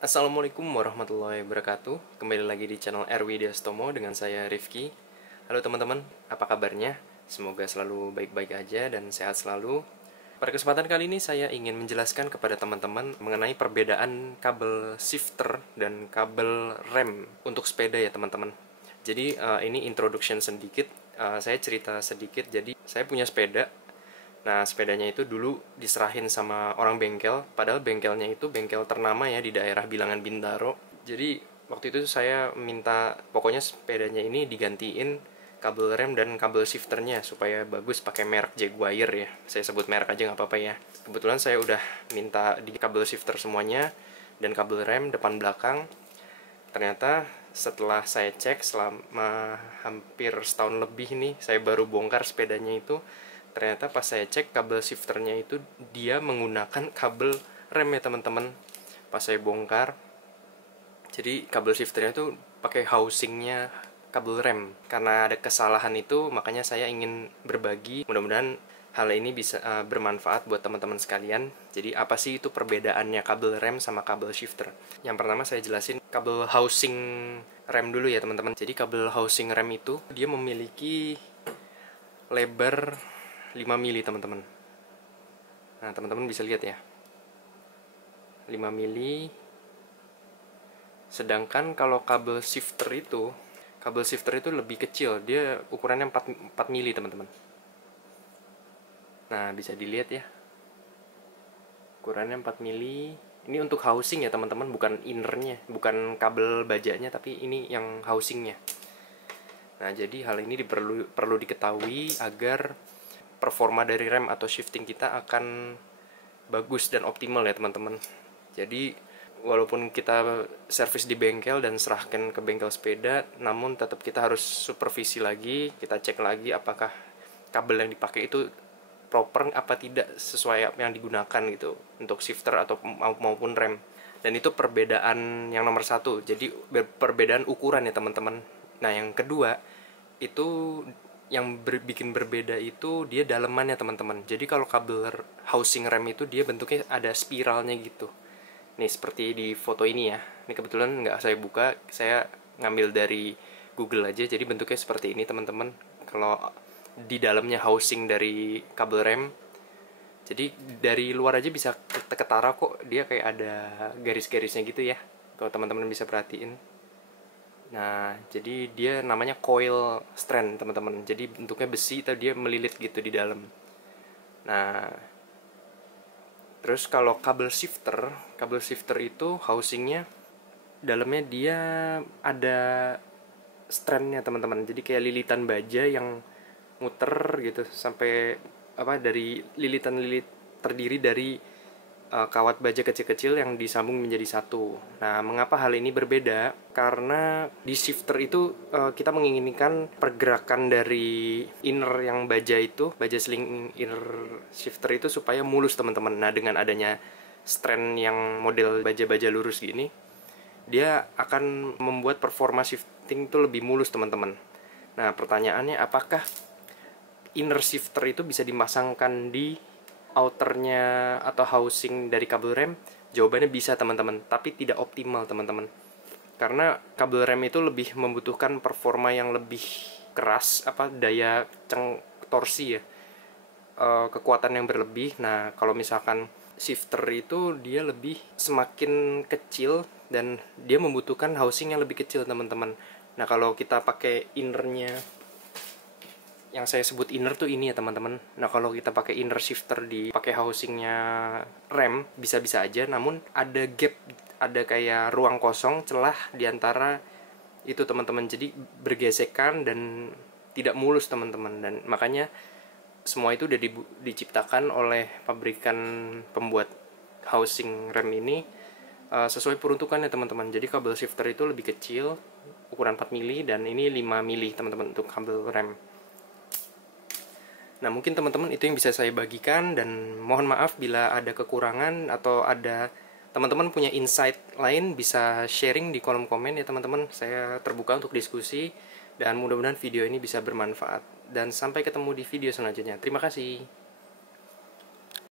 Assalamualaikum warahmatullahi wabarakatuh. Kembali lagi di channel RW Diastomo dengan saya Rifki. Halo teman-teman, apa kabarnya? Semoga selalu baik-baik aja dan sehat selalu. Pada kesempatan kali ini saya ingin menjelaskan kepada teman-teman mengenai perbedaan kabel shifter dan kabel rem untuk sepeda ya teman-teman. Jadi ini introduction sedikit, saya cerita sedikit. Jadi saya punya sepeda. Nah, sepedanya itu dulu diserahin sama orang bengkel, padahal bengkelnya itu bengkel ternama ya di daerah Bilangan Bintaro. Jadi, waktu itu saya minta, pokoknya sepedanya ini digantiin kabel rem dan kabel shifternya supaya bagus pakai merek Jaguar ya. Saya sebut merek aja nggak apa-apa ya. Kebetulan saya udah minta di kabel shifter semuanya dan kabel rem depan belakang. Ternyata setelah saya cek selama hampir setahun lebih nih, saya baru bongkar sepedanya itu. Ternyata pas saya cek kabel shifternya itu dia menggunakan kabel rem ya teman-teman. Pas saya bongkar, jadi kabel shifternya itu pakai housingnya kabel rem. Karena ada kesalahan itu, makanya saya ingin berbagi. Mudah-mudahan hal ini bisa bermanfaat buat teman-teman sekalian. Jadi apa sih itu perbedaannya kabel rem sama kabel shifter? Yang pertama saya jelasin kabel housing rem dulu ya teman-teman. Jadi kabel housing rem itu dia memiliki lebar 5 mili teman-teman. Nah teman-teman bisa lihat ya, 5 mili. Sedangkan kalau kabel shifter itu lebih kecil, dia ukurannya 4 mili teman-teman. Nah bisa dilihat ya, ukurannya 4 mili. Ini untuk housing ya teman-teman, bukan innernya, bukan kabel bajanya, tapi ini yang housingnya. Nah jadi hal ini perlu diketahui agar performa dari rem atau shifting kita akan bagus dan optimal ya teman-teman. Jadi walaupun kita servis di bengkel dan serahkan ke bengkel sepeda, namun tetap kita harus supervisi lagi, kita cek lagi apakah kabel yang dipakai itu proper apa tidak, sesuai apa yang digunakan gitu untuk shifter atau maupun rem. Dan itu perbedaan yang nomor satu, jadi perbedaan ukuran ya teman-teman. Nah yang kedua itu yang bikin berbeda itu dia dalemannya teman-teman. Jadi kalau kabel housing rem itu dia bentuknya ada spiralnya gitu. Nih seperti di foto ini ya. Ini kebetulan nggak saya buka, saya ngambil dari Google aja. Jadi bentuknya seperti ini teman-teman. Kalau di dalamnya housing dari kabel rem. Jadi dari luar aja bisa ketara kok, dia kayak ada garis-garisnya gitu ya. Kalau teman-teman bisa perhatiin. Nah, jadi dia namanya coil strand, teman-teman. Jadi bentuknya besi, tapi dia melilit gitu di dalam. Nah, terus kalau kabel shifter itu housingnya, dalamnya dia ada strandnya, teman-teman. Jadi kayak lilitan baja yang muter gitu sampai dari lilitan-lilit terdiri dari kawat baja kecil-kecil yang disambung menjadi satu. Nah, mengapa hal ini berbeda? Karena di shifter itu kita menginginkan pergerakan dari inner yang baja itu, baja seling inner shifter itu supaya mulus teman-teman. Nah, dengan adanya strand yang model baja-baja lurus gini, dia akan membuat performa shifting itu lebih mulus teman-teman. Nah, pertanyaannya apakah inner shifter itu bisa dimasangkan di outernya atau housing dari kabel rem? Jawabannya bisa teman-teman, tapi tidak optimal teman-teman. Karena kabel rem itu lebih membutuhkan performa yang lebih keras, daya torsi ya, kekuatan yang berlebih. Nah kalau misalkan shifter itu dia lebih semakin kecil dan dia membutuhkan housing yang lebih kecil teman-teman. Nah kalau kita pakai innernya, yang saya sebut inner tuh ini ya teman-teman. Nah kalau kita pakai inner shifter di pakai housingnya rem bisa-bisa aja, namun ada gap, ada kayak ruang kosong, celah di antara itu teman-teman. Jadi bergesekan dan tidak mulus teman-teman. Dan makanya semua itu udah diciptakan oleh pabrikan pembuat housing rem ini sesuai peruntukannya teman-teman. Jadi kabel shifter itu lebih kecil, ukuran 4 mili, dan ini 5 mili teman-teman untuk kabel rem. Nah mungkin teman-teman itu yang bisa saya bagikan, dan mohon maaf bila ada kekurangan atau ada teman-teman punya insight lain bisa sharing di kolom komen ya teman-teman. Saya terbuka untuk diskusi dan mudah-mudahan video ini bisa bermanfaat. Dan sampai ketemu di video selanjutnya. Terima kasih.